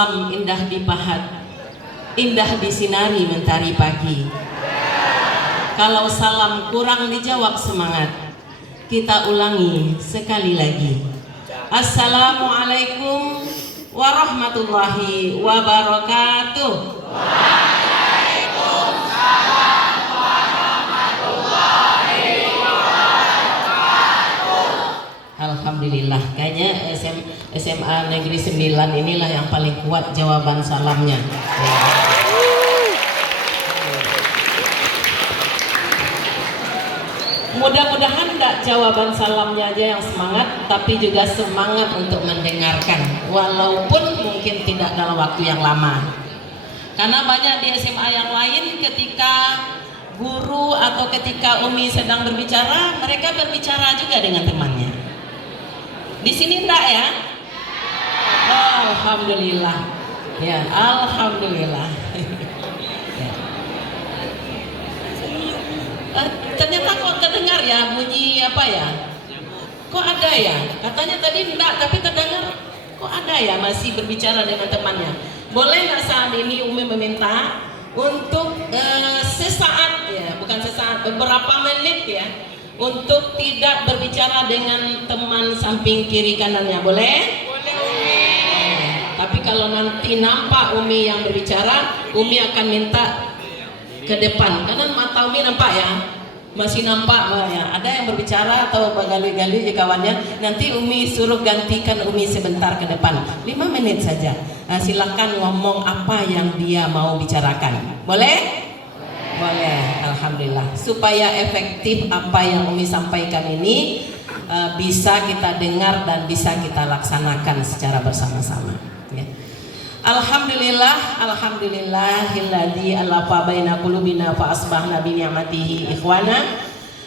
Malam indah dipahat, indah disinari mentari pagi. Kalau salam kurang dijawab semangat, kita ulangi sekali lagi. Assalamualaikum warahmatullahi wabarakatuh. Waalaikumsalam warahmatullahi wabarakatuh. Alhamdulillah, kayaknya SMA Negeri 9 inilah yang paling kuat jawaban salamnya. Mudah-mudahan enggak jawaban salamnya aja yang semangat, tapi juga semangat untuk mendengarkan, walaupun mungkin tidak dalam waktu yang lama. Karena banyak di SMA yang lain ketika guru atau ketika Umi sedang berbicara, mereka berbicara juga dengan temannya. Di sini enggak ya? Alhamdulillah. Ya, alhamdulillah. Ternyata kok terdengar ya bunyi apa ya? Kok ada ya? Katanya tadi enggak, tapi terdengar kok ada ya masih berbicara dengan temannya. Boleh nggak saat ini Umi meminta untuk sesaat ya, bukan sesaat, beberapa menit ya, untuk tidak berbicara dengan teman samping kiri kanannya, boleh? Boleh Umi. Tapi kalau nanti nampak Umi yang berbicara, Umi akan minta ke depan, karena mata Umi nampak ya, masih nampak ya, ada yang berbicara atau gali-gali di kawannya, nanti Umi suruh gantikan Umi sebentar ke depan, 5 menit saja. Nah, silakan ngomong apa yang dia mau bicarakan, boleh? Boleh, alhamdulillah. Supaya efektif apa yang Umi sampaikan ini bisa kita dengar dan bisa kita laksanakan secara bersama-sama ya. Alhamdulillah, alhamdulillahilladzi alafa baina qulubina fa asbahna bi ni'matihi ikhwana.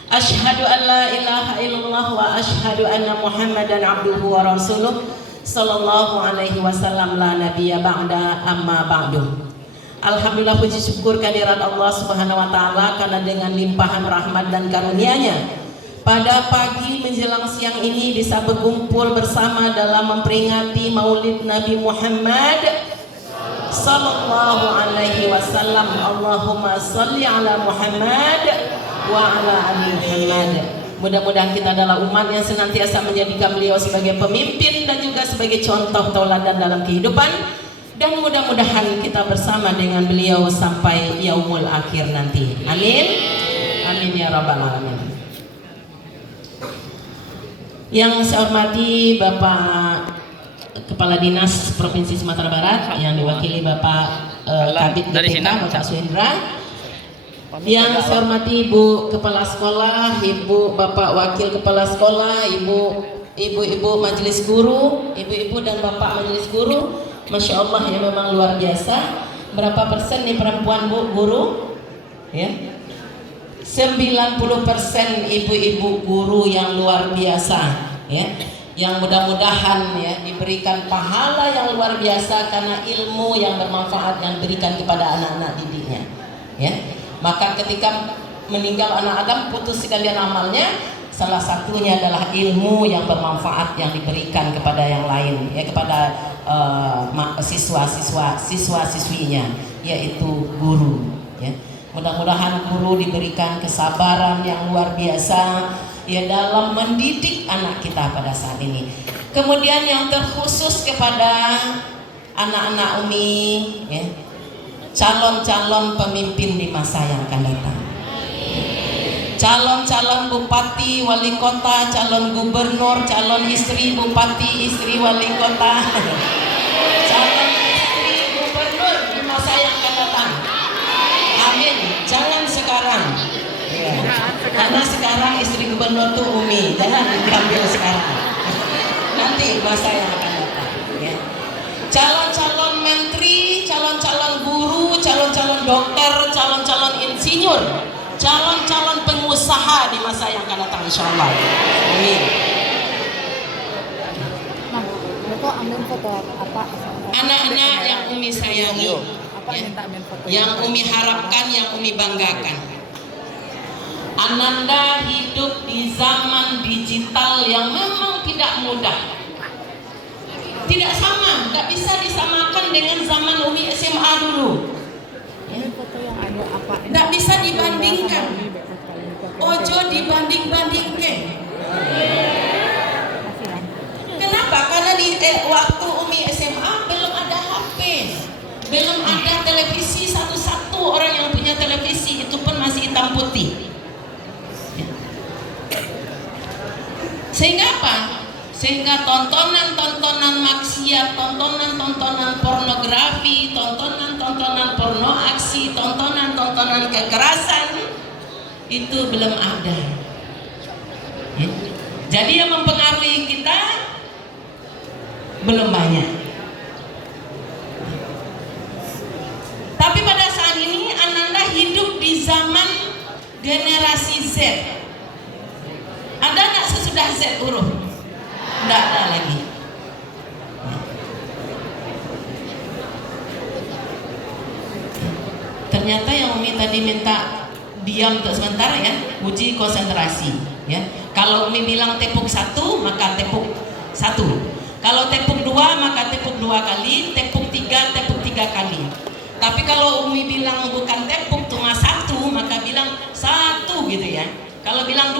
Asyhadu an la ilaha illallah wa asyhadu anna Muhammadan abduhu wa rasuluh sallallahu alaihi wasallam la nabiyya ba'da amma ba'du. Alhamdulillah, puji syukur kehadirat Allah Subhanahu wa taala karena dengan limpahan rahmat dan karunia-Nya pada pagi menjelang siang ini bisa berkumpul bersama dalam memperingati Maulid Nabi Muhammad sallallahu alaihi wasallam. Allahumma shalli ala Muhammad wa ala ali Muhammad. Mudah-mudahan kita adalah umat yang senantiasa menjadikan beliau sebagai pemimpin dan juga sebagai contoh tauladan dalam kehidupan, dan mudah-mudahan kita bersama dengan beliau sampai yaumul akhir nanti. Amin. Amin ya rabbal alamin. Yang saya hormati Bapak Kepala Dinas Provinsi Sumatera Barat yang diwakili Bapak Kabid DPK Bapak Suhendra. Yang saya hormati Ibu Kepala Sekolah, Ibu Bapak Wakil Kepala Sekolah, Ibu-ibu Majelis Guru, Ibu-ibu dan Bapak Majelis Guru. Masya Allah ya, memang luar biasa. Berapa persen nih perempuan Bu guru? Ya. 90% ibu-ibu guru yang luar biasa ya, yang mudah-mudahan ya diberikan pahala yang luar biasa karena ilmu yang bermanfaat yang diberikan kepada anak-anak didiknya ya. Maka ketika meninggal anak Adam putus sekalian amalnya, salah satunya adalah ilmu yang bermanfaat yang diberikan kepada yang lain ya, kepada siswa-siswinya, yaitu guru ya. Mudah-mudahan guru diberikan kesabaran yang luar biasa ya dalam mendidik anak kita pada saat ini. Kemudian yang terkhusus kepada anak-anak Umi ya, calon-calon pemimpin di masa yang akan datang, calon-calon bupati, wali kota, calon gubernur, calon istri bupati, istri wali kota, calon istri gubernur di masa yang akan datang. Amin. Jangan sekarang ya. Karena sekarang istri gubernur tuh Umi, jangan diambil sekarang, nanti masa yang akan datang ya. Calon-calon menteri, calon-calon guru, calon-calon dokter, calon-calon insinyur, calon-calon pengusaha di masa yang akan datang insyaallah. Amin. Bapak ambil foto apa? Anak-anak yang Umi sayangi ya, yang Umi harapkan, yang Umi banggakan. Ananda hidup di zaman digital yang memang tidak mudah, tidak sama, tidak bisa disamakan dengan zaman Umi SMA dulu. Ini foto yang ada apa? Nggak bisa dibandingkan. Ojo dibanding-bandingkan. Kenapa? Karena di waktu Umi SMA belum ada HP, belum ada televisi, satu-satu orang yang punya televisi itu pun masih hitam putih. Sehingga apa? Sehingga tontonan-tontonan maksiat, tontonan-tontonan pornografi, tontonan-tontonan porno aksi, tontonan-tontonan kekerasan itu belum ada. Ya. Jadi yang mempengaruhi kita belum banyak. Tapi pada saat ini Ananda hidup di zaman generasi Z. Ada nggak sesudah Z huruf? Nggak ada lagi. Ternyata yang Umi tadi minta diam untuk sementara ya, uji konsentrasi ya. Kalau Umi bilang tepuk 1 maka tepuk 1. Kalau tepuk 2 maka tepuk 2 kali, tepuk 3 tepuk 3 kali. Tapi kalau Umi bilang bukan tepuk cuma 1 maka bilang 1 gitu ya. Kalau bilang 2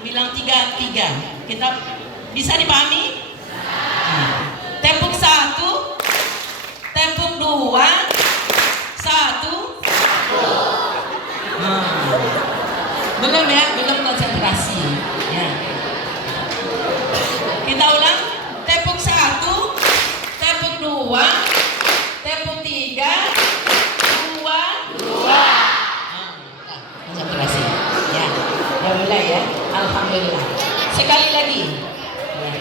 bilang 3 3. Kita bisa dipahami? Tepuk 1, tepuk 2, 1. Belum ya, belum konsentrasi ya. Kita ulang. Tepuk 1, tepuk 2, tepuk 3, 2. Konsentrasi ya. Ya mulai ya. Alhamdulillah. Sekali lagi ya.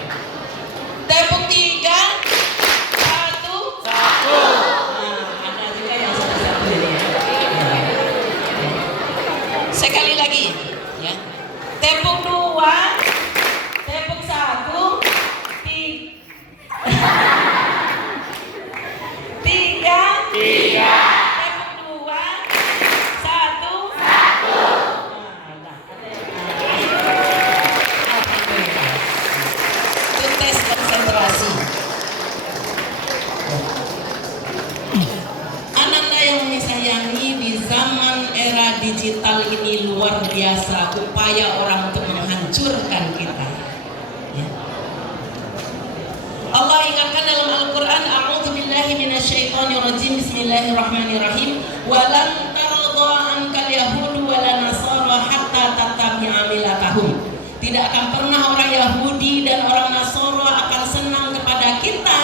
Tepuk 3, 1. Ada juga yang satu-satu ini ya. Sekali lagi ya. Tepuk 2, tepuk 1, 3, tepuk 2, 1. Alhamdulillah. Itu tes konsentrasi. Ananda yang disayangi, di zaman era digital ini luar biasa upaya orang untuk menghancurkan kita ya. Allah ingatkan dalam Al-Quran, a'udzubillahi minasyaitonirrajim, bismillahirrahmanirrahim, walan taradha ankal yahudu wala nasara hatta tattabi'a millatahum. Tidak akan pernah orang Yahudi dan orang Nasara akan senang kepada kita,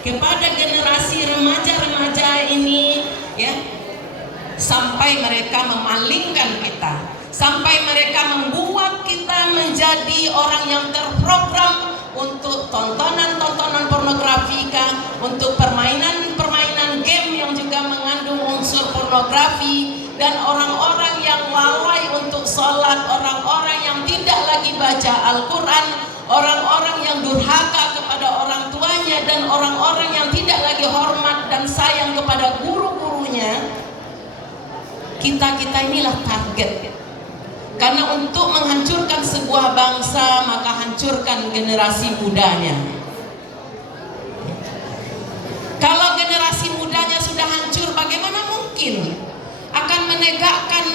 kepada generasi remaja-remaja ini ya, sampai mereka memalingkan kita, sampai mereka membuat kita menjadi orang yang terprogram untuk tontonan-tontonan pornografi, untuk permainan-permainan game yang juga mengandung unsur pornografi, dan orang-orang yang lalai untuk sholat, orang-orang yang tidak lagi baca Al-Quran, orang-orang yang durhaka kepada orang tuanya, dan orang-orang yang tidak lagi hormat dan sayang kepada guru-gurunya. Kita inilah target. Karena untuk menghancurkan sebuah bangsa maka hancurkan generasi mudanya. Kalau generasi mudanya sudah hancur, bagaimana mungkin akan menegakkan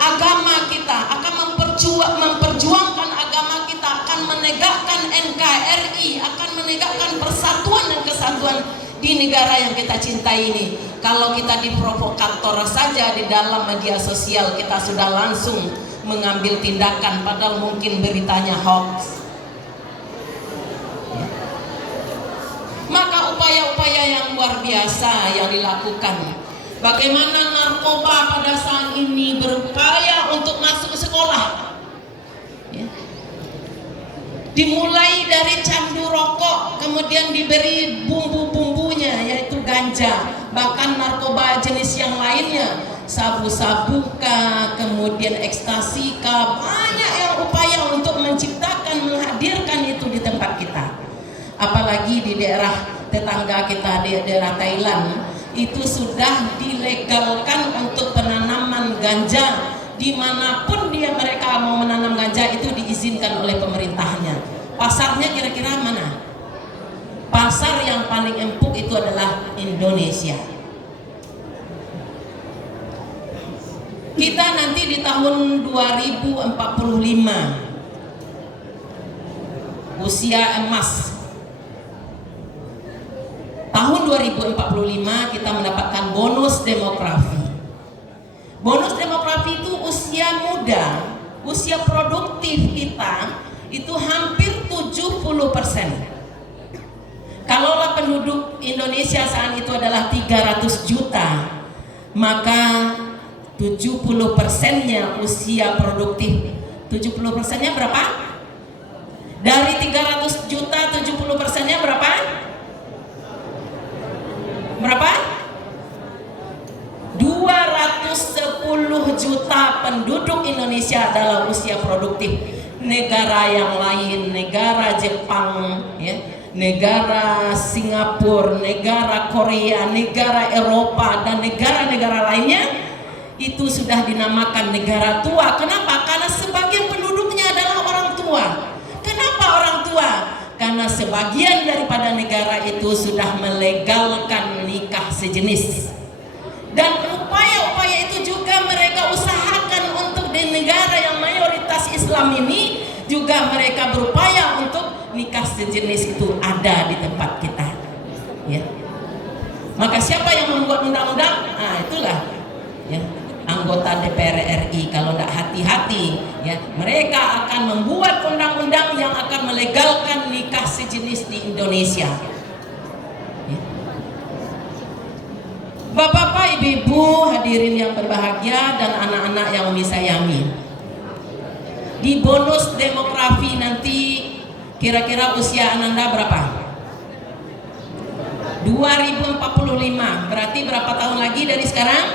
agama kita, akan memperjuangkan agama kita, akan menegakkan NKRI, akan menegakkan persatuan dan kesatuan di negara yang kita cintai ini. Kalau kita diprovokator saja di dalam media sosial, kita sudah langsung mengambil tindakan, padahal mungkin beritanya hoax. Maka upaya-upaya yang luar biasa yang dilakukan. Bagaimana narkoba pada saat ini berupaya untuk masuk ke sekolah ya. Dimulai dari candu rokok, kemudian diberi bumbu-bumbunya yaitu ganja, bahkan narkoba jenis yang lainnya, sabu-sabu kah, kemudian ekstasi kah, banyak yang upaya untuk menciptakan, menghadirkan itu di tempat kita. Apalagi di daerah tetangga kita, di daerah Thailand, itu sudah dilegalkan untuk penanaman ganja. Dimanapun mereka mau menanam ganja itu diizinkan oleh pemerintahnya. Pasarnya kira-kira mana? pasar yang paling empuk itu adalah Indonesia. Kita nanti di tahun 2045 usia emas. Tahun 2045 kita mendapatkan bonus demografi. Bonus demografi itu usia muda, usia produktif kita itu hampir 70%. Kalaulah penduduk Indonesia saat itu adalah 300 juta, maka 70%-nya usia produktif. 70%-nya berapa? Dari 300 juta 70%-nya berapa? Berapa? 210 juta penduduk Indonesia adalah usia produktif. Negara yang lain, negara Jepang, ya, negara Singapura, negara Korea, negara Eropa, dan negara-negara lainnya itu sudah dinamakan negara tua. Kenapa? Karena sebagian penduduknya adalah orang tua. Kenapa orang tua? Karena sebagian daripada negara itu sudah melegalkan nikah sejenis. Dan upaya-upaya itu juga mereka usahakan untuk di negara yang mayoritas Islam ini, juga mereka berupaya untuk nikah sejenis itu ada di tempat kita, ya. Maka siapa yang membuat undang-undang? Nah, itulah, ya, anggota DPR RI. Kalau tidak hati-hati, ya, mereka akan membuat undang-undang yang akan melegalkan nikah sejenis di Indonesia. Ya. Bapak-bapak, ibu-ibu, hadirin yang berbahagia dan anak-anak yang Umi sayangi, di bonus demografi nanti kira-kira usia Ananda berapa? 2045. Berarti berapa tahun lagi dari sekarang?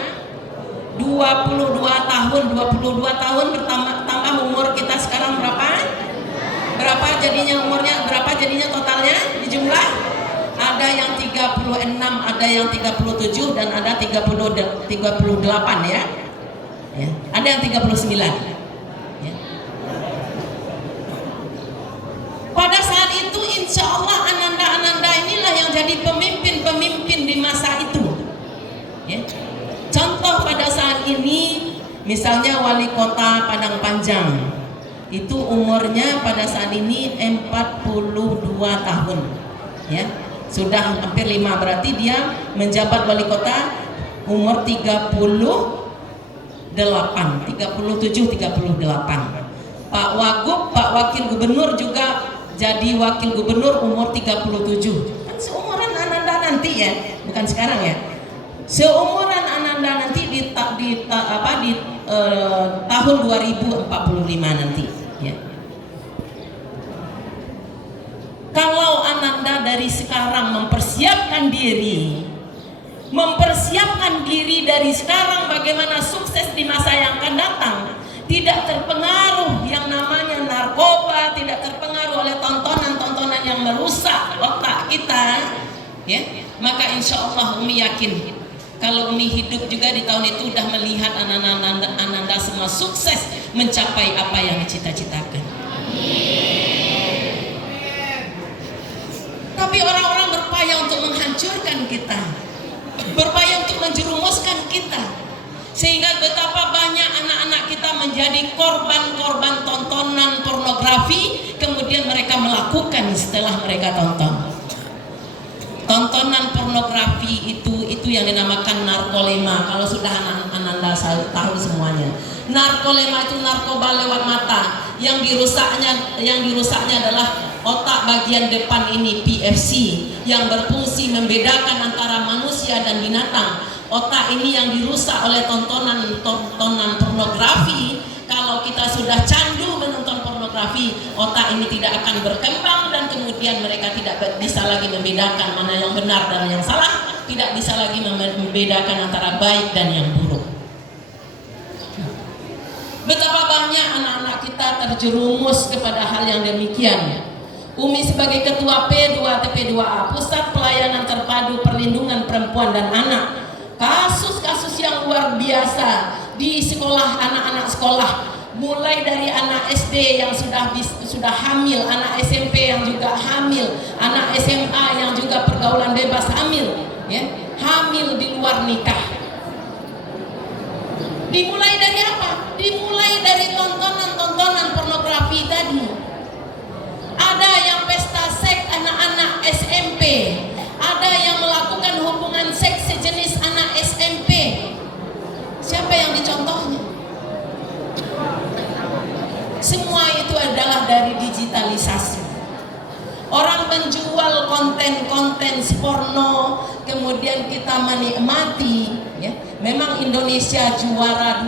22 tahun. 22 tahun tambah umur kita sekarang berapa? Berapa jadinya umurnya? Berapa jadinya totalnya di jumlah? Ada yang 36, ada yang 37, dan ada 38, ya. Ya. Ada yang 39. Ya. Pada saat itu insya Allah Ananda inilah yang jadi pemimpin di masa itu, ya. Contoh pada saat ini, misalnya wali kota Padang Panjang itu umurnya pada saat ini 42 tahun, ya. Sudah hampir 5, berarti dia menjabat wali kota umur 37-38. Pak Wagub, Pak Wakil Gubernur juga jadi wakil gubernur umur 37. Kan seumuran Ananda nanti, ya, bukan sekarang, ya. Seumuran Ananda nanti di tahun 2045 nanti, ya. Kalau Ananda dari sekarang mempersiapkan diri dari sekarang bagaimana sukses di masa yang akan datang, tidak terpengaruh yang namanya narkoba, tidak terpengaruh oleh tontonan-tontonan yang merusak otak kita, ya, maka insya Allah Umi yakin kalau Umi hidup juga di tahun itu udah melihat Ananda semua sukses mencapai apa yang dicita-citakan. Tapi orang-orang berupaya untuk menghancurkan kita, berupaya untuk menjerumuskan kita, sehingga betapa banyak anak-anak kita menjadi korban-korban tontonan pornografi, kemudian mereka melakukan setelah mereka tonton. Tontonan pornografi itu yang dinamakan narkolema. Kalau sudah Ananda tahu semuanya. Narkolema itu narkoba lewat mata. Yang dirusaknya adalah otak bagian depan ini, PFC, yang berfungsi membedakan antara manusia dan binatang. Otak ini yang dirusak oleh tontonan pornografi. Kalau kita sudah candu menonton pornografi, otak ini tidak akan berkembang, dan kemudian mereka tidak bisa lagi membedakan mana yang benar dan yang salah, tidak bisa lagi membedakan antara baik dan yang buruk. Betapa banyak anak-anak kita terjerumus kepada hal yang demikian. Umi sebagai ketua P2TP2A, Pusat Pelayanan Terpadu Perlindungan Perempuan dan Anak, kasus-kasus yang luar biasa di sekolah, anak-anak sekolah, mulai dari anak SD yang sudah hamil, anak SMP yang juga hamil, anak SMA yang juga pergaulan bebas hamil, ya, hamil di luar nikah. Dimulai dari apa? Dimulai dari tontonan pornografi tadi. Ada yang pesta seks anak-anak SMP, ada yang melakukan hubungan seks sejenis anak SMP. Siapa yang dicontohnya? Semua itu adalah dari digitalisasi. Orang menjual konten-konten porno, kemudian kita menikmati, ya. Memang Indonesia juara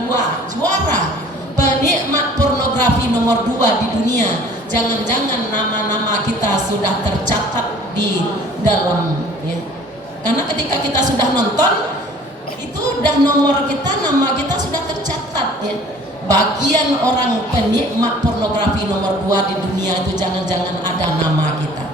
penikmat pornografi nomor 2 di dunia. Jangan-jangan nama-nama kita sudah tercatat di dalam, ya. Karena ketika kita sudah nonton, itu udah nomor kita, nama kita sudah tercatat, ya. Bagian orang penikmat pornografi nomor 2 di dunia itu jangan-jangan ada nama kita.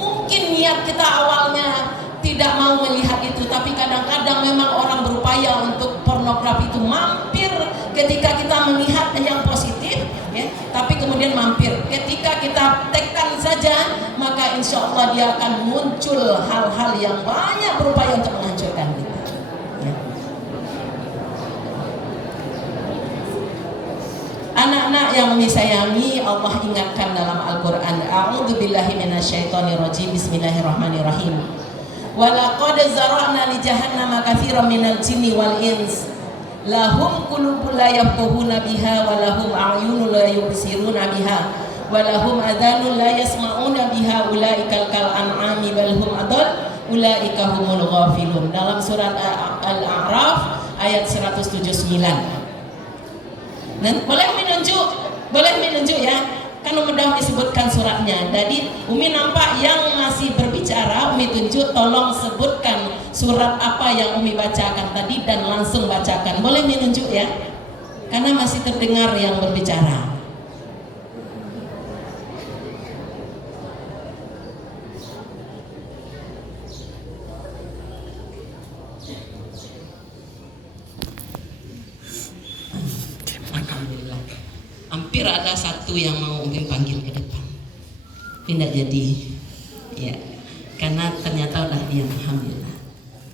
Mungkin niat kita awalnya tidak mau melihat itu, tapi kadang-kadang memang orang berupaya untuk pornografi itu mampir ketika kita melihat yang positif, ya, tapi kemudian mampir. Ketika kita tekan saja, maka insya Allah dia akan muncul hal-hal yang banyak berupaya untuk menghancurkan kita. Anak-anak yang Umi sayangi, Allah ingatkan dalam Al-Quran, A'udzubillahi minasyaitonirrajim, Bismillahirrahmanirrahim. Walaqad zara'na li jahannama katsiran minal jinni wal ins lahum qulubun la yafqahuna biha wa lahum a'yunun la yubsiruna biha wa lahum adhanun la yasma'una biha ulaikal kal an'ami bal hum adall ulaika humul ghafilun. Dalam surat Al-A'raf ayat 179. Dan boleh menunjuk ya, kan mudah disebutkan suratnya. Jadi Umi nampak yang masih berbicara, Umi tunjuk, tolong sebutkan surat apa yang Umi bacakan tadi dan langsung bacakan. Boleh menunjuk ya, karena masih terdengar yang berbicara. Hampir ada satu yang mau Umi panggil ke depan, tidak jadi, ya, karena ternyata udah diam. Alhamdulillah.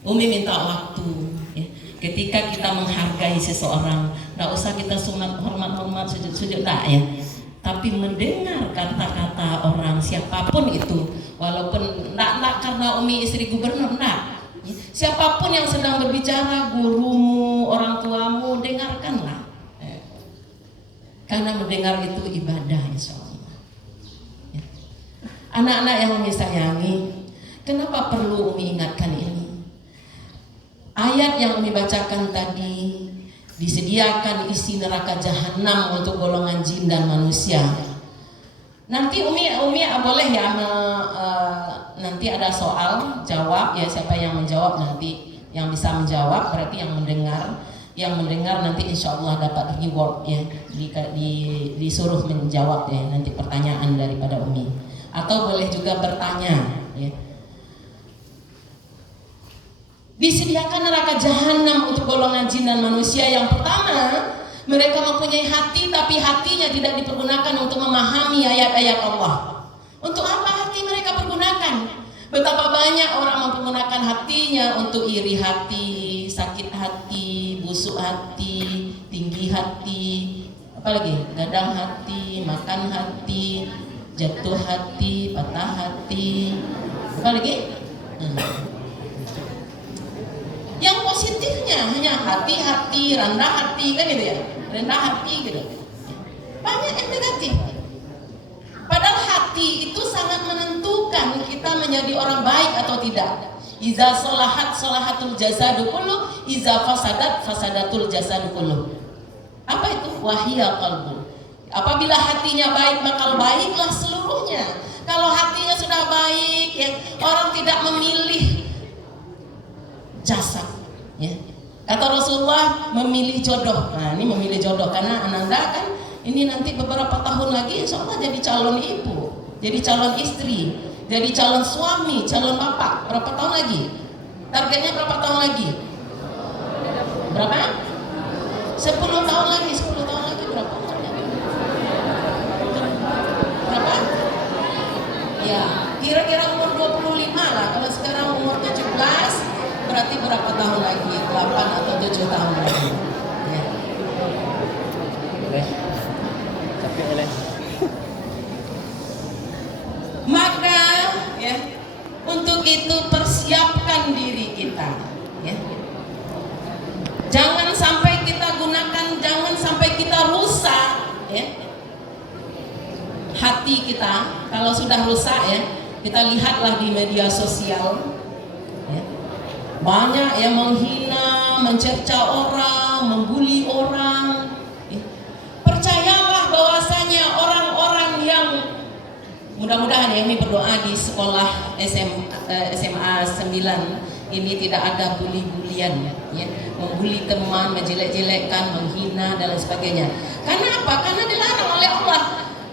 Umi minta waktu, ya. Ketika kita menghargai seseorang, tidak usah kita sunat hormat sujud tak, ya. Tapi mendengar kata-kata orang siapapun itu, walaupun tidak karena Umi istri gubernur, tidak. Siapapun yang sedang berbicara, gurumu, orang tuamu, dengarkanlah. Karena mendengar itu ibadah, insya Allah. Ya. Anak-anak yang Umi sayangi, kenapa perlu Umi ingatkan ini? Ayat yang Umi bacakan tadi, disediakan isi neraka jahanam untuk golongan jin dan manusia. Nanti Umi boleh ya, nanti ada soal jawab ya, siapa yang menjawab nanti, yang bisa menjawab berarti yang mendengar. Yang mendengar nanti insya Allah dapat reward ya, disuruh menjawab ya nanti pertanyaan daripada Umi, atau boleh juga bertanya ya. Disediakan neraka jahanam untuk golongan jin dan manusia. Yang pertama, mereka mempunyai hati tapi hatinya tidak dipergunakan untuk memahami ayat-ayat Allah. Untuk apa hati mereka pergunakan? Betapa banyak orang menggunakan hatinya untuk iri hati, sakit hati, busuk hati, tinggi hati, apalagi gadang hati, makan hati, jatuh hati, patah hati, apalagi yang positifnya hanya hati-hati, rendah hati, kan gitu ya, rendah hati gitu. Banyak yang negatif. Padahal hati itu sangat menentukan kita menjadi orang baik atau tidak. Iza solahat solahatul jasadu kullu, iza fasadat fasadatul jasadu kullu. Apa itu? Wahiyya qalbu. Apabila hatinya baik, maka baiklah seluruhnya. Kalau hatinya sudah baik, ya, orang tidak memilih jasad. Ya. Kata Rasulullah, memilih jodoh. Nah, ini memilih jodoh karena Ananda kan ini nanti beberapa tahun lagi insya Allah jadi calon ibu, jadi calon istri, jadi calon suami, calon bapak. Berapa tahun lagi? Targetnya berapa tahun lagi? Berapa? 10 tahun lagi, 10 tahun lagi berapa? hati kita kalau sudah rusak ya, kita lihatlah di media sosial ya. Banyak yang menghina, mencerca orang, membuli orang ya. Percayalah bahwasanya orang-orang yang mudah-mudahan ya, ini berdoa di sekolah SMA 9 ini tidak ada bully-bulian ya, membuli teman, menjelek-jelekkan, menghina dan lain sebagainya. Karena apa? Karena dilarang oleh Allah.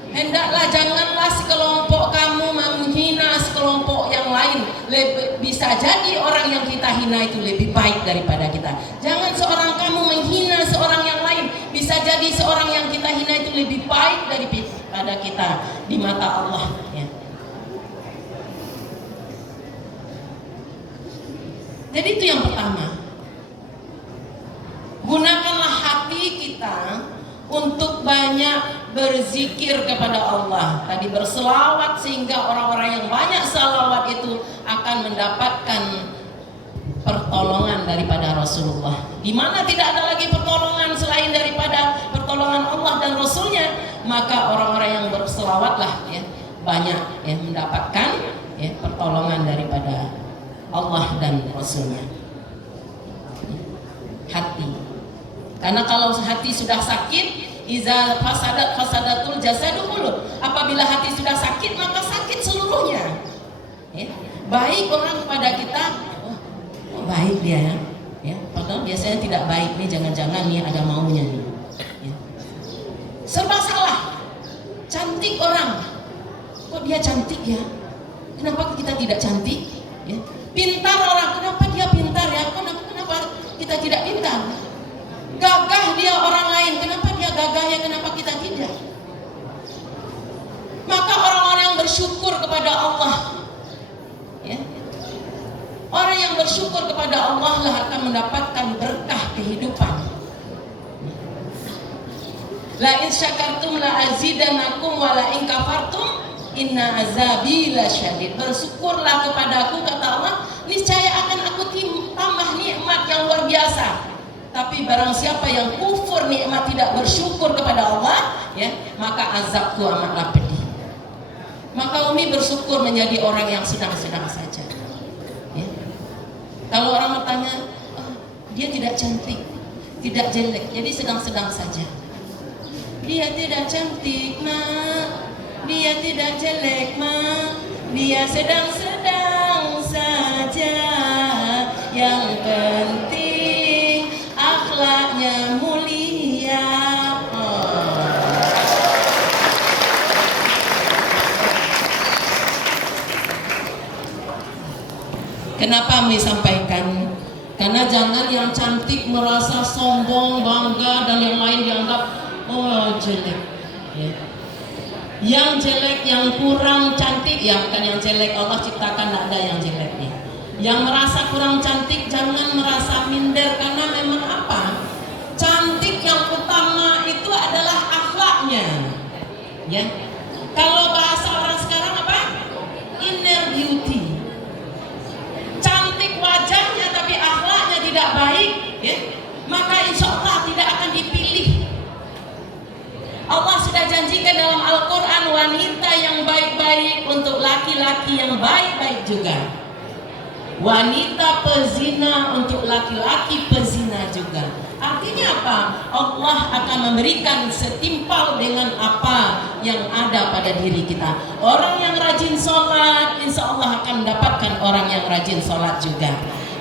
Hendaklah janganlah sekelompok kamu menghina sekelompok yang lain. Bisa jadi orang yang kita hina itu lebih baik daripada kita. Jangan seorang kamu menghina seorang yang lain. Bisa jadi seorang yang kita hina itu lebih baik daripada kita di mata Allah ya. Jadi itu yang pertama. Gunakanlah hati kita untuk banyak berzikir kepada Allah. Tadi berselawat, sehingga orang-orang yang banyak salawat itu akan mendapatkan pertolongan daripada Rasulullah. Di mana tidak ada lagi pertolongan selain daripada pertolongan Allah dan Rasulnya, maka orang-orang yang berselawatlah ya, banyak yang mendapatkan ya, pertolongan daripada Allah dan Rasulnya. Hati. Karena kalau hati sudah sakit, iza fasadatul jasadu kullu. Apabila hati sudah sakit, maka sakit seluruhnya. Ya. Baik orang kepada kita, oh baik dia ya. Padahal biasanya tidak baik nih, jangan-jangan nih ada maunya nih. Ya. Serba salah. Cantik orang, kok dia cantik ya? Kenapa kita tidak cantik? Ya. Pintar orang, kenapa dia pintar ya? Kenapa kita tidak pintar? Gagah dia orang lain, kenapa dia gagah ya, kenapa kita tidak? Maka orang-orang yang bersyukur kepada Allah ya, orang yang bersyukur kepada Allah lah akan mendapatkan berkah kehidupan. La in syakartum la azidanakum wa la in kafartum inna azabi lasyadid. Bersyukurlah kepadaku, kata Allah, niscaya akan aku tambah nikmat yang luar biasa. Tapi barang siapa yang kufur nikmat, tidak bersyukur kepada Allah ya, maka azabku amatlah pedih. Maka Umi bersyukur menjadi orang yang sedang-sedang saja ya. Kalau orang bertanya, oh, dia tidak cantik, tidak jelek, jadi sedang-sedang saja. Dia tidak cantik nak, dia tidak jelek mak, dia sedang-sedang saja. Yang penting akhlaknya mulia. Kenapa Umi sampaikan? Karena jangan yang cantik merasa sombong, bangga, dan yang lain dianggap oh jelek ya. Yang jelek, yang kurang cantik ya, bukan yang jelek, Allah ciptakan tidak ada yang jeleknya. Yang merasa kurang cantik jangan merasa minder, karena memang apa? Cantik yang utama itu adalah akhlaknya ya. Kalau bahasa orang sekarang apa? Inner beauty. Cantik wajahnya tapi akhlaknya tidak baik ya, maka insya Allah tidak akan dipilih. Allah sudah janjikan dalam Al-Quran, wanita yang baik-baik untuk laki-laki yang baik-baik juga. Wanita pezina untuk laki-laki pezina juga. Artinya apa? Allah akan memberikan setimpal dengan apa yang ada pada diri kita. Orang yang rajin sholat, insya Allah akan mendapatkan orang yang rajin sholat juga.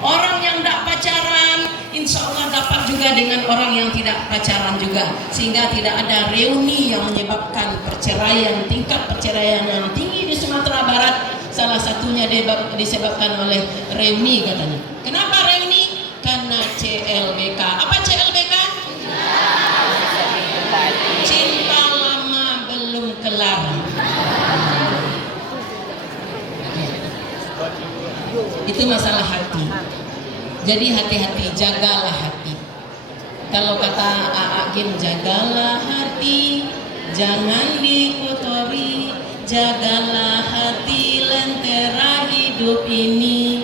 Orang yang tidak pacaran, insya Allah dapat juga dengan orang yang tidak pacaran juga. Sehingga tidak ada reuni yang menyebabkan perceraian, tingkat perceraian yang tinggi di Sumatera Barat. Salah satunya disebabkan oleh reuni katanya. Kenapa reuni? Karena CLBK. Apa CLBK? Cinta lama belum kelar. Itu masalah hati. Jadi hati-hati, jagalah hati. Kalau kata A'agim, jagalah hati, jangan dikotori. Jagalah hati, lentera hidup ini.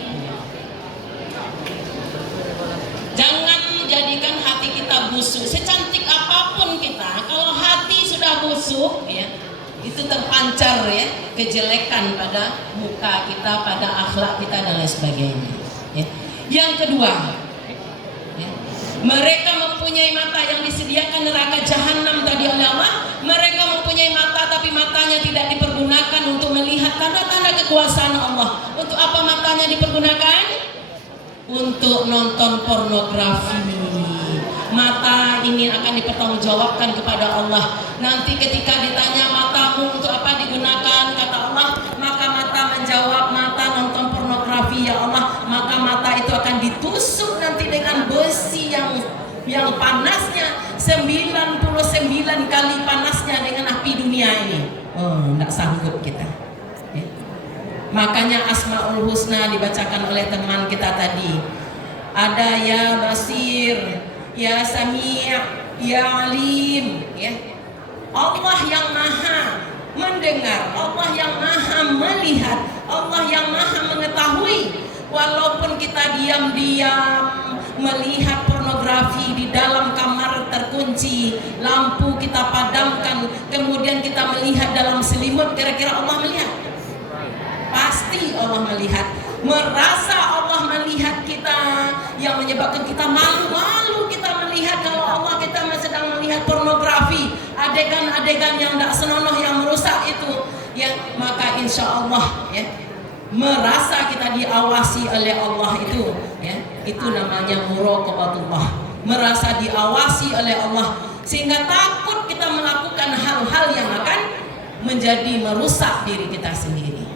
Jangan jadikan hati kita busuk. Secantik apapun kita, kalau hati sudah busuk ya, itu terpancar ya kejelekan pada muka kita, pada akhlak kita dan lain sebagainya. Ya. Yang kedua, ya, mereka mempunyai mata yang disediakan neraka jahanam tadi oleh Allah. Mereka mempunyai mata tapi matanya tidak dipergunakan untuk melihat tanda-tanda kekuasaan Allah. Untuk apa matanya dipergunakan? Untuk nonton pornografi. Mata ini akan dipertanggungjawabkan kepada Allah. Nanti ketika ditanya matamu untuk apa digunakan, kata Allah, maka mata menjawab mata nonton pornografi ya Allah. Maka mata itu akan ditusuk nanti dengan besi yang panasnya 99 kali panasnya dengan api dunia ini. Oh, enggak sanggup kita. Ya. Makanya Asmaul Husna dibacakan oleh teman kita tadi. Ada ya Basir, ya Sami', ya Alim, ya. Allah yang maha mendengar, Allah yang maha melihat, Allah yang maha mengetahui. Walaupun kita diam-diam melihat pornografi di dalam kamar terkunci, lampu kita padamkan, kemudian kita melihat dalam selimut, kira-kira Allah melihat? Pasti Allah melihat. Merasa Allah melihat kita, yang menyebabkan kita malu-malu kita melihat kalau Allah kita sedang melihat pornografi, adegan-adegan yang tidak senonoh yang merusak itu, ya, maka insya Allah ya, merasa kita diawasi oleh Allah itu, ya, itu namanya muraqabatullah, merasa diawasi oleh Allah sehingga takut kita melakukan hal-hal yang akan menjadi merusak diri kita sendiri.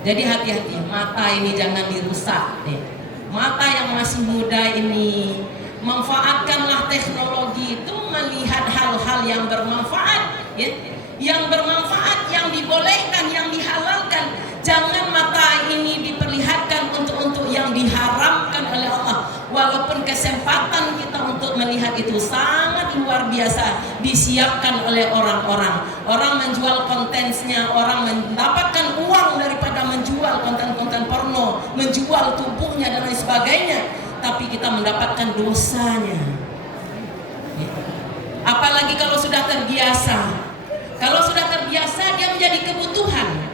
Jadi hati-hati, mata ini jangan dirusak deh. Mata yang masih muda ini, manfaatkanlah teknologi itu melihat hal-hal yang bermanfaat, ya. Yang bermanfaat, yang dibolehkan, yang dihalalkan. Jangan mata ini diperlihatkan untuk yang diharamkan oleh Allah. Walaupun kesempatan kita untuk melihat itu sangat luar biasa disiapkan oleh orang-orang. Orang menjual kontennya, orang mendapatkan uang daripada menjual konten-konten porno, menjual tubuhnya dan lain sebagainya. Tapi kita mendapatkan dosanya. Apalagi kalau sudah terbiasa. Kalau sudah terbiasa dia menjadi kebutuhan.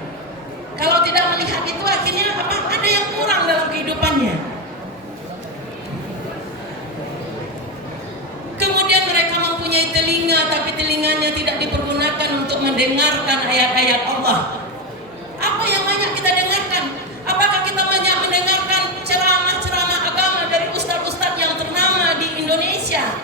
Kalau tidak melihat itu akhirnya apa? Ada yang kurang dalam kehidupannya. Kemudian mereka mempunyai telinga tapi telinganya tidak dipergunakan untuk mendengarkan ayat-ayat Allah. Apa yang banyak kita dengarkan? Apakah kita banyak mendengarkan ceramah-ceramah agama dari ustadz-ustadz yang ternama di Indonesia?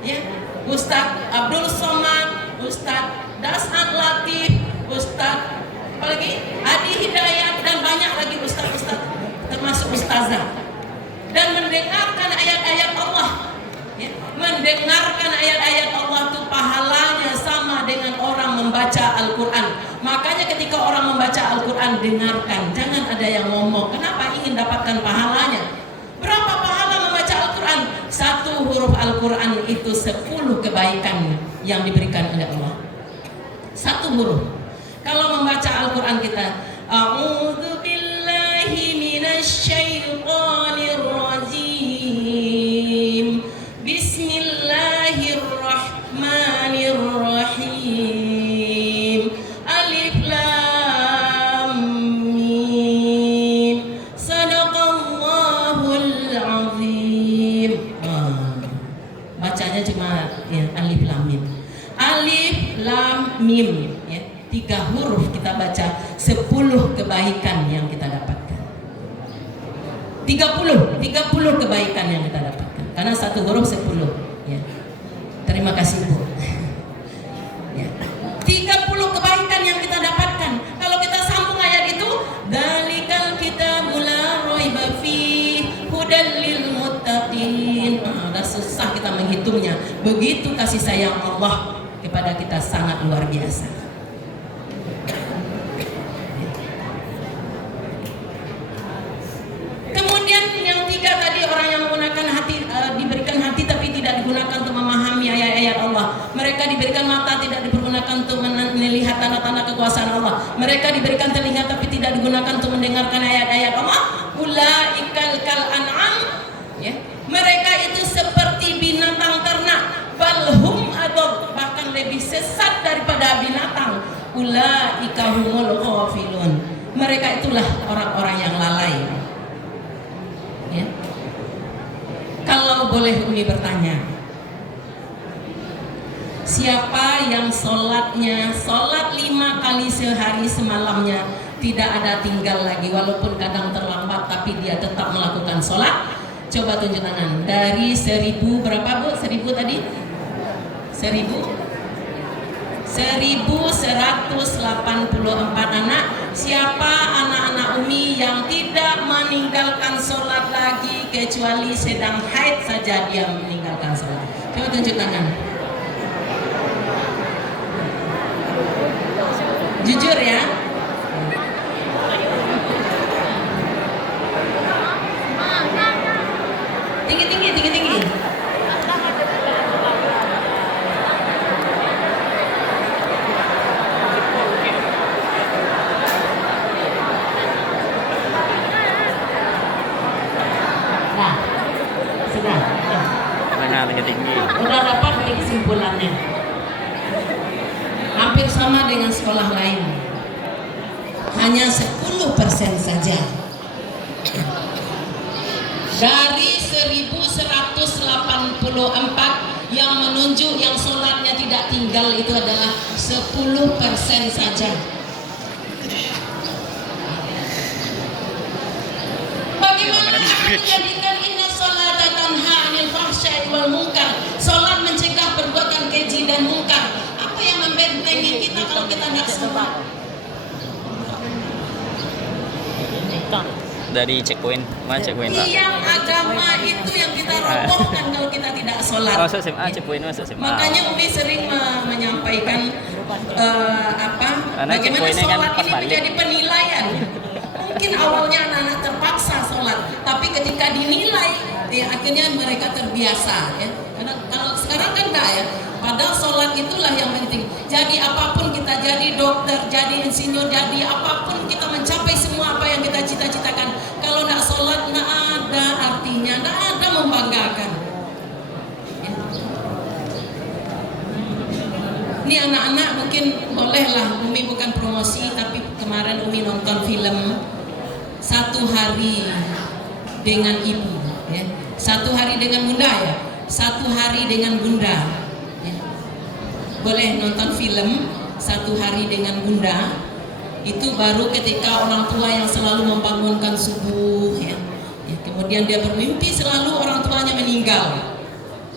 Ya, Ustadz Abdul Somad, Ustadz Das'ad Latif, Ustadz apalagi Adi Hidayat dan banyak lagi ustadz-ustadz termasuk ustazah, dan mendengarkan ayat-ayat Allah, ya. Mendengarkan ayat-ayat Allah itu pahalanya sama dengan orang membaca Al-Quran. Makanya ketika orang membaca Al-Quran, dengarkan, jangan ada yang ngomong. Kenapa? Ingin dapatkan pahalanya. Berapa pahala membaca Al-Quran? 1 huruf Al-Quran itu 10 kebaikan yang diberikan oleh Allah. 1 huruf. Kalau membaca Al-Quran kita, A'udzu billahi minasyaitonir rajim. Bismillahirrahmanirrahim. Alif lam mim. Shadaqallahul azim. Bacanya cuma ya, alif lam mim. Alif lam mim, ya. 3 huruf kita baca, 10 kebaikan yang kita dapatkan. 30 kebaikan yang kita dapatkan. Karena 1 huruf 10, ya. Terima kasih Bu. Ya. 30 kebaikan yang kita dapatkan. Kalau kita sambung ayat itu, dzalikal kitabul la raiba fihi hudal lil muttaqin. Udah susah kita menghitungnya. Begitu kasih sayang Allah kepada kita sangat luar biasa. Kemudian yang 3 tadi, orang yang menggunakan hati, diberikan hati tapi tidak digunakan untuk memahami ayat-ayat Allah. Mereka diberikan mata tidak dipergunakan untuk melihat tanda-tanda kekuasaan Allah. Mereka diberikan telinga tapi tidak digunakan untuk mendengarkan ayat-ayat Allah. Ulaikal kal an'am, ya. Mereka itu seperti binatang ternak. Balhum adab, sesat daripada binatang. Ulaika humul ghafilun. Mereka itulah orang-orang yang lalai. Ya. Kalau boleh Umi bertanya, siapa yang sholat 5 kali sehari semalamnya tidak ada tinggal lagi, walaupun kadang terlambat tapi dia tetap melakukan sholat? Coba tunjuk tangan. Dari 1000 berapa Bu? 1000 tadi? 1184 anak. Siapa anak-anak Umi yang tidak meninggalkan sholat lagi kecuali sedang haid saja dia meninggalkan sholat? Coba tunjuk tangan. Jujur ya. Tinggi. Nah, sudah. Mana tinggi. Udah dapat nih kesimpulannya. Hampir sama dengan sekolah lain. Hanya 10% saja. Dari 1184 yang menunjuk yang sholatnya tidak tinggal itu adalah 10% saja. Bagaimana akan menjadikan inna sholata tanha 'anil fahsya'i wal munkar? Sholat mencegah perbuatan keji dan munkar. Apa yang membentengi kita kalau kita tidak sholat? Dari checkpoint, mana checkpoint Pak? Yang agama itu yang kita robohkan kalau kita tidak sholat. Masuk SMA, checkpoint masuk SMA. Makanya Umi sering menyampaikan Karena bagaimana checkpointnya kan sholat pas ini balik. menjadi penilaian. Mungkin awalnya anak-anak terpaksa sholat, tapi ketika dinilai, ya akhirnya mereka terbiasa. Ya. Karena kalau sekarang kan enggak ya. Padahal sholat itulah yang penting. Jadi apapun kita, jadi dokter, jadi insinyur, jadi apapun kita mencapai semua apa yang kita cita-citakan. Kalau tidak sholat, tidak ada artinya, tidak ada membanggakan. Ya. Ini anak-anak mungkin bolehlah, Umi bukan promosi, tapi kemarin Umi nonton film 1 hari dengan ibu, ya. 1 hari dengan bunda ya, 1 hari dengan bunda. Boleh nonton film 1 hari dengan bunda. Itu baru ketika orang tua yang selalu membangunkan subuh ya. Kemudian dia bermimpi selalu orang tuanya meninggal.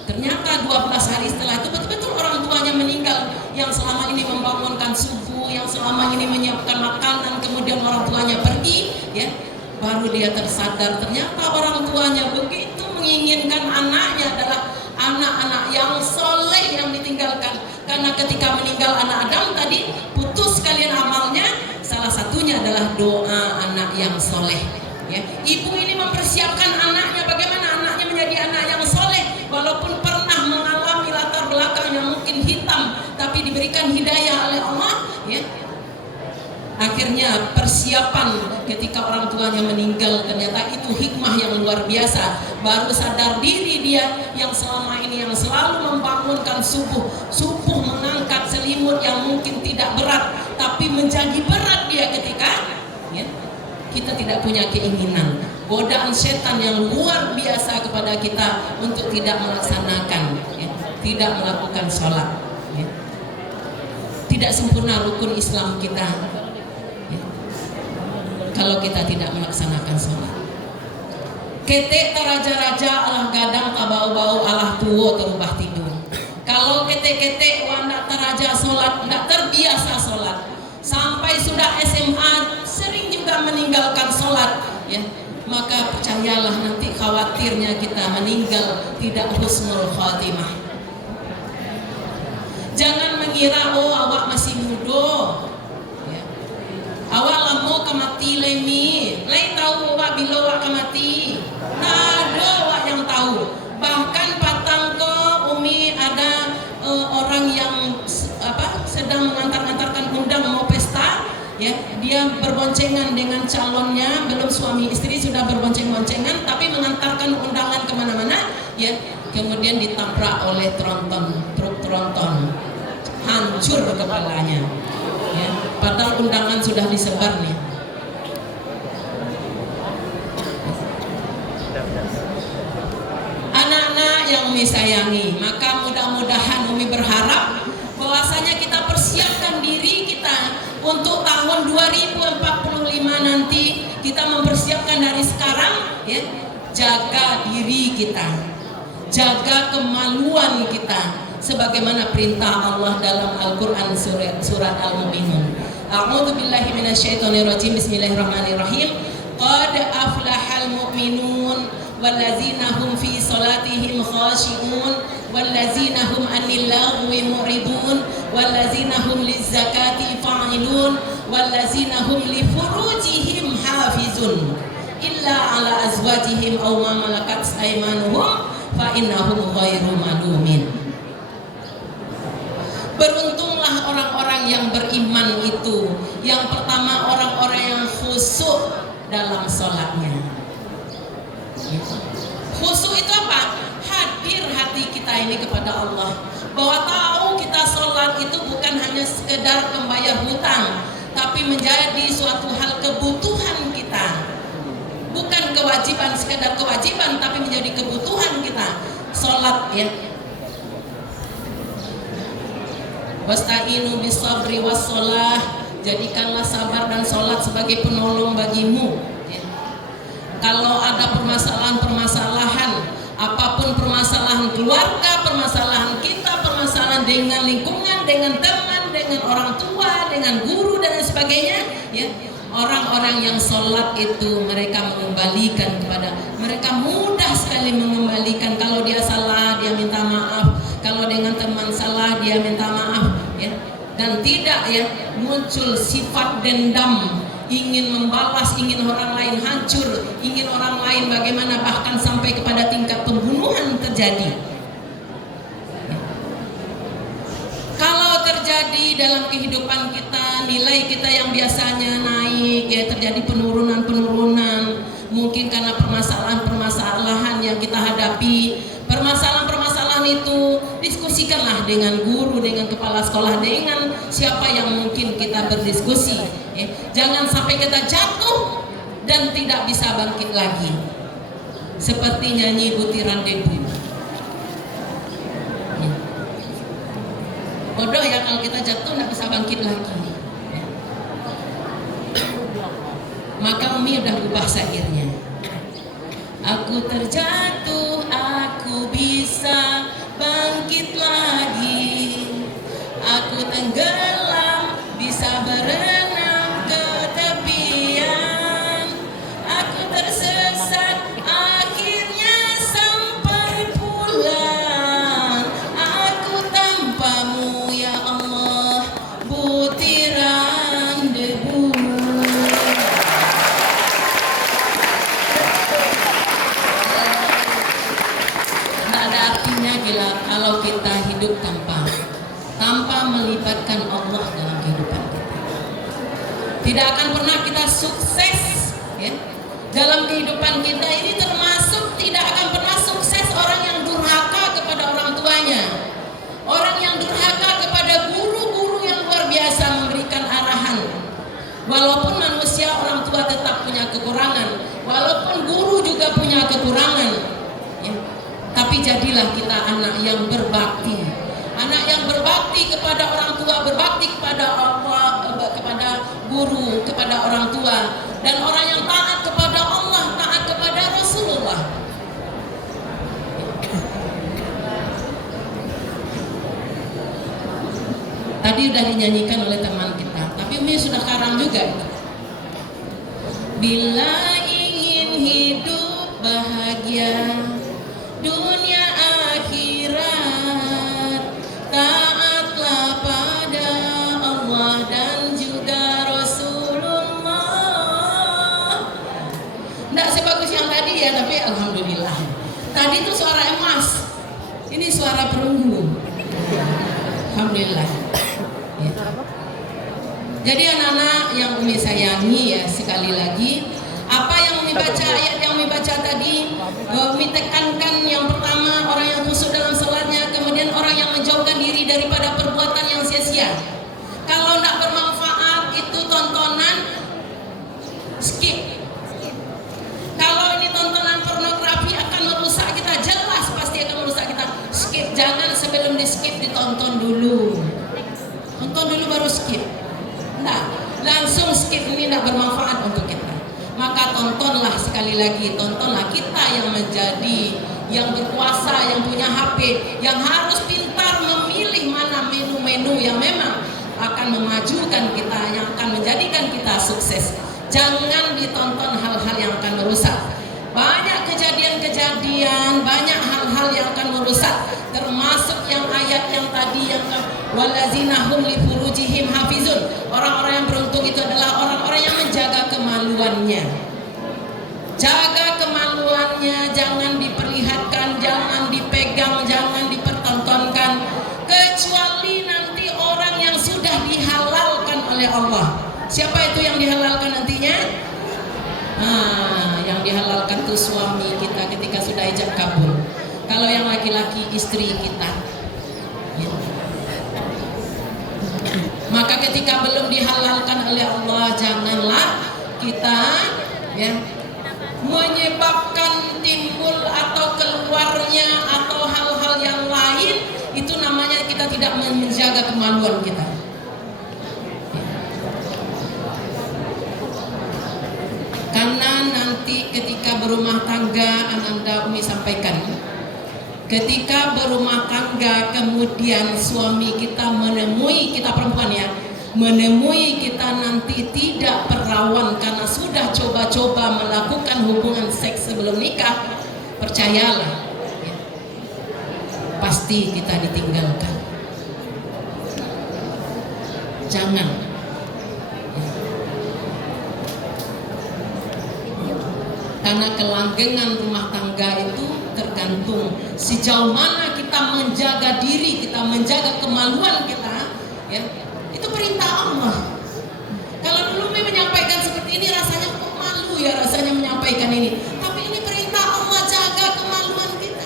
Ternyata 12 hari setelah itu betul-betul orang tuanya meninggal, yang selama ini membangunkan subuh, yang selama ini menyiapkan makanan, kemudian orang tuanya pergi ya. Baru dia tersadar ternyata orang tuanya begitu menginginkan anaknya adalah anak-anak yang soleh yang ditinggalkan. Karena ketika meninggal anak Adam tadi putus sekalian amalnya, salah satunya adalah doa anak yang soleh ya. Ibu ini mempersiapkan anaknya bagaimana anaknya menjadi anak yang soleh, walaupun pernah mengalami latar belakang yang mungkin hitam, tapi diberikan hidayah oleh Allah ya. Akhirnya persiapan ketika orang tuanya meninggal, ternyata itu hikmah yang luar biasa. Baru sadar diri dia yang selama ini yang selalu membangunkan subuh mengangkat selimut yang mungkin tidak berat, tapi menjadi berat dia ketika ya, kita tidak punya keinginan. Godaan setan yang luar biasa kepada kita untuk tidak melaksanakan ya, tidak melakukan sholat ya. Tidak sempurna rukun Islam kita kalau kita tidak melaksanakan sholat. Ketek raja-raja alah gadang tabau-bau alah tuwo terubah tidur. Kalau ketek-ketek wanda teraja sholat, tidak terbiasa sholat, sampai sudah SMA sering juga meninggalkan sholat ya, maka percayalah nanti khawatirnya kita meninggal tidak husnul khatimah. Jangan mengira oh awak masih muda ya. Awak lama kemati lemi, lai tahu awak bila awak kemati. Nah ada awak yang tahu. Bahkan patang ke Umi ada orang yang sedang mengantar-antarkan undang mau pesta ya, dia berboncengan dengan calonnya, belum suami istri sudah berboncengan tapi mengantarkan undangan kemana-mana ya, kemudian ditabrak oleh truk tronton, hancur kepalanya. Ya, padahal undangan sudah disebar nih. Anak-anak yang Umi sayangi, maka mudah-mudahan Umi berharap bahwasanya kita persiapkan diri kita untuk tahun 2045 nanti. Kita mempersiapkan dari sekarang, ya, jaga diri kita, jaga kemaluan kita, sebagaimana perintah Allah dalam Al-Quran surat Al-Mu'minun. A'udzu billahi minasyaitonir rajim. Bismillahirrahmanirrahim. Qad aflahal mu'minun wallazina hum fi salatihim khashi'un wallazina hum 'anil lagwi mu'ridun wallazina hum lizzakati fa'ilun wallazina hum li furujihim hafizun illa 'ala azwajihim aw ma malakat aymanuhum fa innahum ghairu malumin. Beruntunglah orang-orang yang beriman itu. Yang pertama, orang-orang yang khusyuk dalam sholatnya. Khusyuk itu apa? Hadir hati kita ini kepada Allah, bahwa tahu kita sholat itu bukan hanya sekedar membayar hutang, tapi menjadi suatu hal kebutuhan kita. Bukan kewajiban, sekedar kewajiban, tapi menjadi kebutuhan kita. Sholat, ya. Wasta'inu bisabri wassalah, jadikanlah sabar dan sholat sebagai penolong bagimu, ya. Kalau ada permasalahan-permasalahan, apapun permasalahan keluarga, permasalahan kita, permasalahan dengan lingkungan, dengan teman, dengan orang tua, dengan guru dan sebagainya, ya, orang-orang yang sholat itu mereka mengembalikan kepada, mereka mudah sekali mengembalikan. Kalau dia salah, dia minta maaf. Kalau dengan teman salah, dia minta maaf, ya. Dan tidak, ya, muncul sifat dendam, ingin membalas, ingin orang lain hancur, ingin orang lain bagaimana, bahkan sampai kepada tingkat pembunuhan terjadi. Kalau terjadi dalam kehidupan kita, nilai kita yang biasanya naik, ya, terjadi penurunan-penurunan, mungkin karena permasalahan-permasalahan yang kita hadapi. Permasalahan-permasalahan itu diskusikanlah dengan guru, dengan kepala sekolah, dengan siapa yang mungkin kita berdiskusi, ya. Jangan sampai kita jatuh dan tidak bisa bangkit lagi, seperti nyanyi butiran debu, ya. Bodoh, ya, kalau kita jatuh tidak bisa bangkit lagi, ya. Maka Umi udah ubah syairnya. Aku terjatuh, aku bisa bangkit lagi. Aku tenggelam, bisa berenang ke tepian. Aku tersesat, akhirnya sampai pulang. Aku tanpamu, ya Allah, butiran debu. Kalau kita hidup tanpa melibatkan Allah dalam kehidupan kita, tidak akan pernah kita sukses, ya. Dalam kehidupan kita ini termasuk tidak akan pernah sukses orang yang durhaka kepada orang tuanya, orang yang durhaka kepada guru-guru yang luar biasa memberikan arahan. Walaupun manusia, orang tua tetap punya kekurangan, walaupun guru juga punya kekurangan, ya. Tapi jadilah kita anak yang berbakti, anak yang berbakti kepada orang tua, berbakti kepada Allah, kepada guru, kepada orang tua, dan orang yang taat kepada Allah, taat kepada Rasulullah. Tadi sudah dinyanyikan oleh teman kita, tapi Umi sudah karang juga. Bila ingin hidup bahagia dunia akhirat, taatlah pada Allah dan juga Rasulullah. Tidak sebagus yang tadi, ya, tapi alhamdulillah. Tadi itu suara emas, ini suara perunggu. Alhamdulillah, ya. Jadi anak-anak yang Umi sayangi, ya, sekali lagi, apa yang Umi baca, ayat yang Umi baca tadi, Umi tekankan yang pertama orang yang khusyuk dalam sholatnya, kemudian orang yang menjauhkan diri daripada perbuatan yang sia-sia. saja. Kalau tidak bermanfaat itu tontonan, skip. Kalau ini tontonan pornografi akan merusak kita, jelas pasti akan merusak kita. Skip, jangan sebelum di skip ditonton dulu. Tonton dulu baru skip. Nah, langsung skip, ini tidak bermanfaat untuk kita. Maka tontonlah, sekali lagi tontonlah, kita yang menjadi yang berkuasa, yang punya HP, yang harus pintar memilih mana menu-menu yang memang akan memajukan kita, yang akan menjadikan kita sukses. Jangan ditonton hal-hal yang akan merusak. Banyak kejadian-kejadian, banyak hal-hal yang akan merusak, termasuk yang ayat yang tadi yang walazina hum li furujihim hafizun. Orang-orang yang beruntung itu adalah orang-orang yang menjaga kemaluannya. Jaga kemaluannya, jangan diperlihatkan, jangan dipegang, jangan dipertontonkan, kecuali nanti orang yang sudah dihalalkan oleh Allah. Siapa itu yang dihalalkan nantinya? Yang dihalalkan itu suami kita ketika sudah ijab kabul. Kalau yang laki-laki istri kita. Ya. Maka ketika belum dihalalkan oleh Allah, janganlah kita ya menyebabkan timbul atau keluarnya atau hal-hal yang lain. Itu namanya kita tidak menjaga kemaluan kita. Karena nanti ketika berumah tangga, Ananda Umi sampaikan, ketika berumah tangga kemudian suami kita menemui, kita perempuan ya, menemui kita nanti tidak perawan karena sudah coba-coba melakukan hubungan seks sebelum nikah, percayalah ya, pasti kita ditinggalkan. Jangan. Karena kelanggengan rumah tangga itu tergantung sejauh mana kita menjaga diri, kita menjaga kemaluan kita, ya. Itu perintah Allah. Kalau dulu menyampaikan seperti ini rasanya kok malu ya rasanya menyampaikan ini. Tapi ini perintah Allah, jaga kemaluan kita.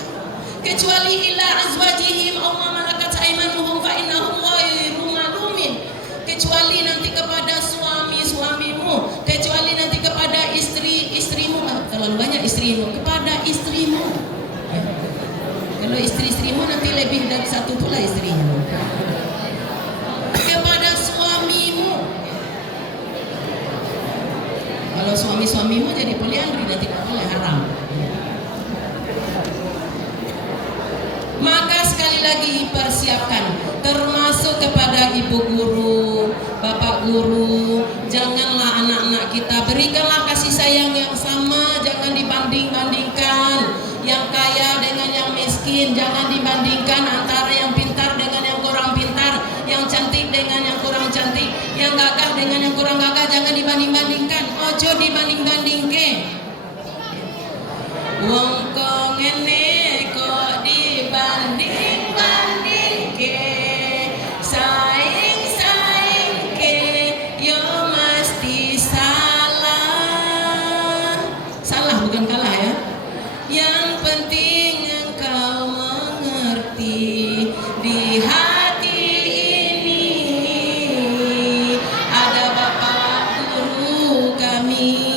Kecuali ila azwajihim aw ma malakat aymanuhum fa innahum ghairu malumin. Kecuali nanti kepada suamimu, kecuali nanti kepada istrimu, terlalu banyak istrimu, kepada istrimu. Ya. Kalau istri-istrimu nanti lebih dari satu pula istrinya. Kepada suamimu. Kalau suamimu jadi poliandri dan tidak boleh, haram. Maka sekali lagi persiapkan, termasuk kepada ibu guru, bapak guru, janganlah anak-anak kita, berikanlah kasih sayang yang sama, jangan dibanding-bandingkan yang kaya dengan yang miskin, jangan dibandingkan antara yang pintar dengan yang kurang pintar, yang cantik dengan yang kurang cantik, yang gagah dengan yang kurang gagah, jangan dibanding-bandingkan, ojo dibanding-bandingke. Wong kok ngene kok dibanding-bandingke, saing-saingke yo mesti salah. Salah bukan kalah ya. Yang penting engkau mengerti, di hati ini ada Bapak Guru kami.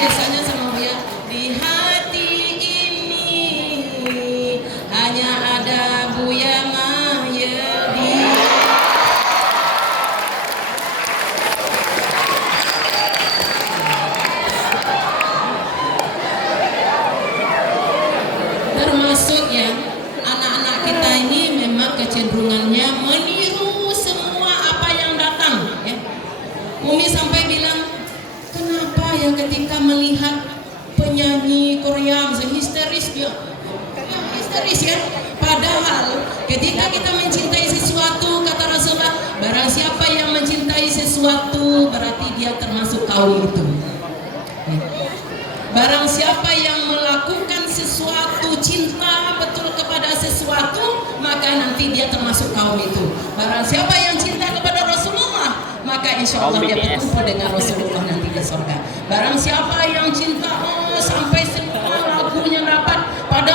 Biasanya sama dia, di hati ini hanya ada Buya Mahyedi. Termasuk ya, anak-anak kita ini memang kecenderungannya meniru semua apa yang datang ya. Umi sampai bilang, kenapa ya ketika melihat penyanyi Korea histeris dia, histeris ya. Padahal ketika kita mencintai sesuatu, kata Rasulullah, barang siapa yang mencintai sesuatu berarti dia termasuk kaum itu. Barang siapa yang melakukan sesuatu, cinta betul kepada sesuatu, maka nanti dia termasuk kaum itu. Barang siapa yang cinta kepada Rasulullah, maka insya Allah dia berkumpul dengan Rasulullah nanti di surga. Barang siapa yang cinta sampai semua lagunya dapat, pada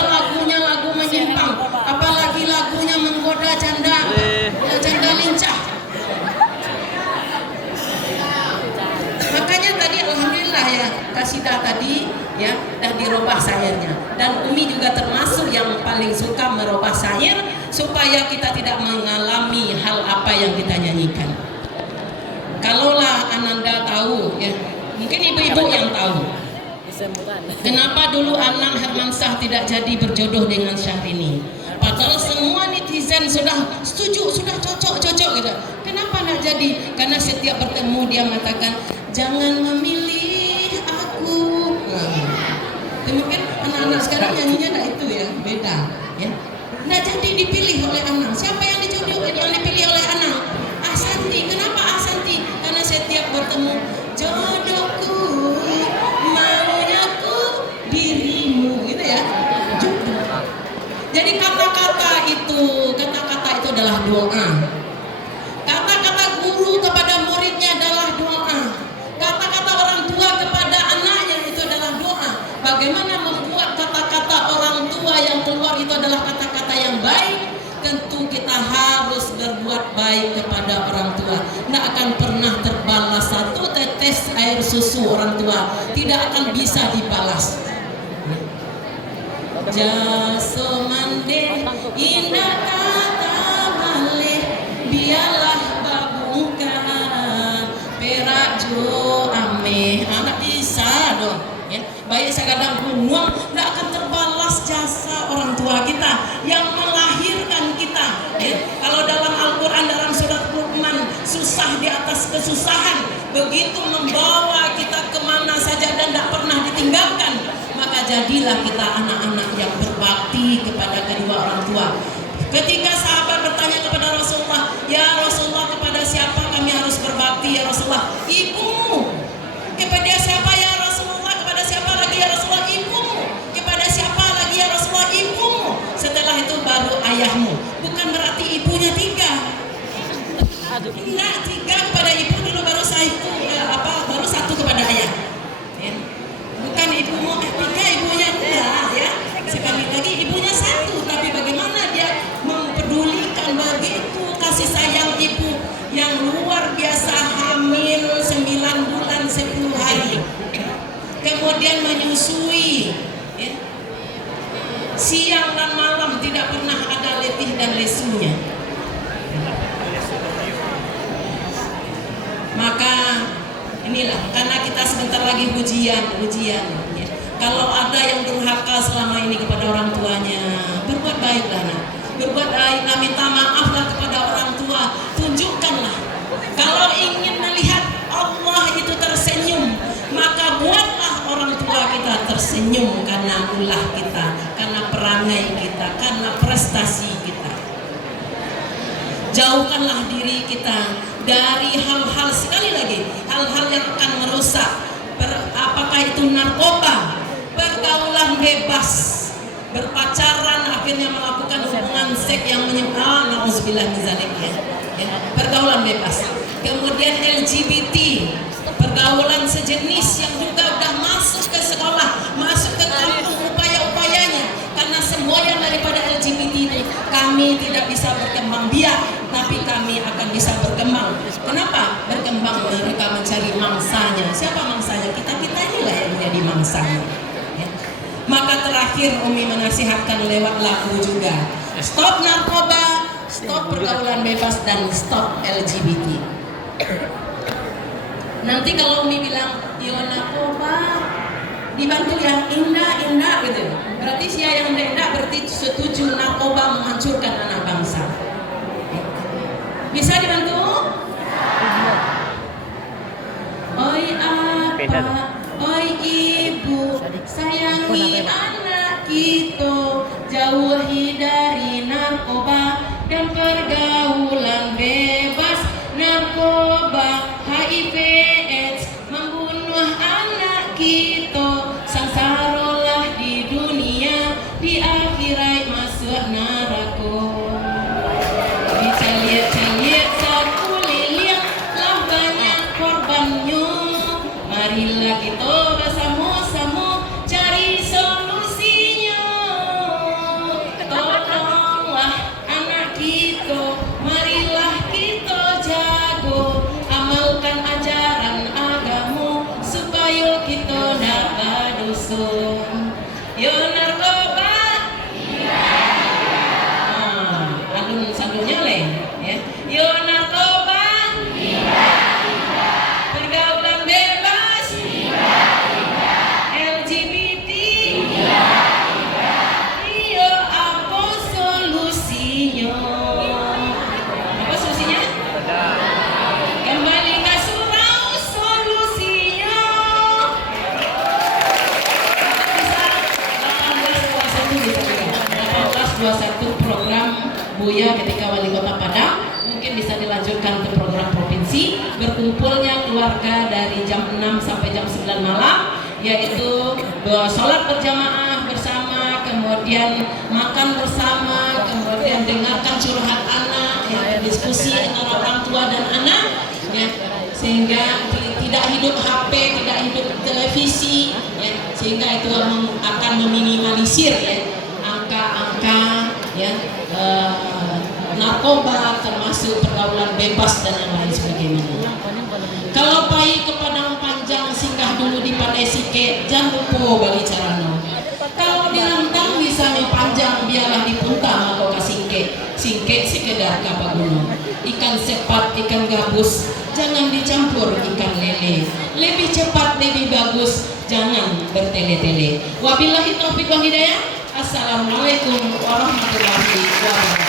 ya, dah dirubah syairnya. Dan Umi juga termasuk yang paling suka merubah syair supaya kita tidak mengalami hal apa yang kita nyanyikan. Kalaulah Ananda tahu, ya, mungkin ibu-ibu yang tahu kenapa dulu Anang Hermansyah tidak jadi berjodoh dengan Syahrini. Padahal semua netizen sudah setuju, sudah cocok gitu. Kenapa nggak jadi? Karena setiap bertemu dia mengatakan jangan memilih aku. Mungkin anak-anak sekarang nyanyinya nggak itu ya, beda. Ya, nggak jadi dipilih oleh Anang. Siapa yang dipilih oleh Anang? Asanti. Kenapa Asanti? Karena setiap bertemu jodohku, maunya ku dirimu, gitu ya. Jadi kata-kata itu adalah doa. Kata-kata guru kepada muridnya adalah doa. Kata-kata orang tua kepada anaknya itu adalah doa. Bagaimana membuat kata-kata orang tua yang keluar itu adalah kata-kata yang baik? Tentu kita harus berbuat baik kepada orang tua. Tidak akan pernah terbalas satu tetes air susu orang tua, tidak akan bisa dibalas. Jaso mande indah kata malih biarlah babungka perak jo ame anak bisa dong ya. Baik sekadang bunuang tidak akan terbalas jasa orang tua kita yang melahirkan kita ya. Kalau dalam Al-Quran dalam surat Luqman, susah di atas kesusahan begitu membawa kita kemana saja dan tidak pernah ditinggalkan. Maka jadilah kita anak-anak yang berbakti kepada kedua orang tua. Ketika sahabat bertanya kepada Rasulullah, ya Rasulullah, kepada siapa kami harus berbakti ya Rasulullah? Ibumu. Kepada siapa ya Rasulullah? Kepada siapa lagi ya Rasulullah? Ibumu. Kepada siapa lagi ya Rasulullah? Ibumu. Setelah itu baru ayahmu. Bukan berarti ibunya tiga. Nah, tiga kepada ibu dulu, baru baru satu kepada ayah. Ya. Bukan ibumu tiga, ibunya enggak ya. Sekali lagi ibunya satu, tapi bagaimana dia mempedulikan begitu kasih sayang ibu yang luar biasa, hamil 9 bulan 10 hari. Kemudian menyusui ya. Siang dan malam tidak pernah ada letih dan lesunya. Maka inilah, karena kita sebentar lagi ujian ya. Kalau ada yang durhaka selama ini kepada orang tuanya, berbuat baiklah nak. Berbuat baiklah, minta maaflah kepada orang tua. Tunjukkanlah. Kalau ingin melihat Allah itu tersenyum, maka buatlah orang tua kita tersenyum karena ulah kita, karena perangai kita, karena prestasi kita. Jauhkanlah diri kita dari hal-hal, sekali lagi, hal-hal yang akan merusak. Apakah itu narkoba, pergaulan bebas, berpacaran akhirnya melakukan hubungan seks yang menyebar, nauzubillah min zalik ya. Pergaulan bebas. Kemudian LGBT, pergaulan sejenis yang juga sudah masuk ke sekolah, masuk ke kampung upaya-upayanya. Karena semua yang daripada LGBT itu kami tidak bisa berkembang biak, tapi kami akan bisa berkembang. Kenapa? Berkembang, mereka mencari mangsanya. Siapa mangsanya? Kita inilah yang menjadi mangsanya ya. Maka terakhir Umi menasihatkan lewat lagu juga, stop narkoba, stop pergaulan bebas, dan stop LGBT. Nanti kalau Umi bilang yo narkoba dibantu ya indah gitu, berarti siapa yang tidak berarti setuju narkoba menghancurkan anak bangsa. Bisa dibantu? Oi apa, oi ibu, sayangi anak kita, jauhi dari narkoba dan pergaulan bebas. Narkoba, HIV, AIDS membunuh anak kita, sangsarolah di dunia, di akhirat masuk neraka. Diceliat-celiat satu liliang, lah banyak korbannya. Marilah kita bersama-sama cari solusinya. Tolonglah anak kita, marilah kita jago, amalkan ajaran Buya ketika wali kota Padang, mungkin bisa dilanjutkan ke program provinsi. Berkumpulnya keluarga dari jam 6 sampai jam 9 malam, yaitu sholat berjamaah bersama, kemudian makan bersama, kemudian dengarkan curhat anak, ya, diskusi antara orang tua dan anak, ya, sehingga tidak hidup HP, tidak hidup televisi, ya, sehingga itu akan meminimalisir ya angka-angka ya narkoba, termasuk pergaulan bebas dan yang lain sebagainya. Kalau pai ke Padang Panjang singgah dulu di Padesike, jangan lupa bali carano. Kalau di Lentang misalnya panjang biarlah di Puntang atau ke Singke sekedar kapal gunung. Ikan sepat, ikan gabus, jangan dicampur ikan lele. Lebih cepat, lebih bagus, jangan bertele-tele. Wabillahi taufiq wal hidayah. Assalamualaikum warahmatullahi wabarakatuh.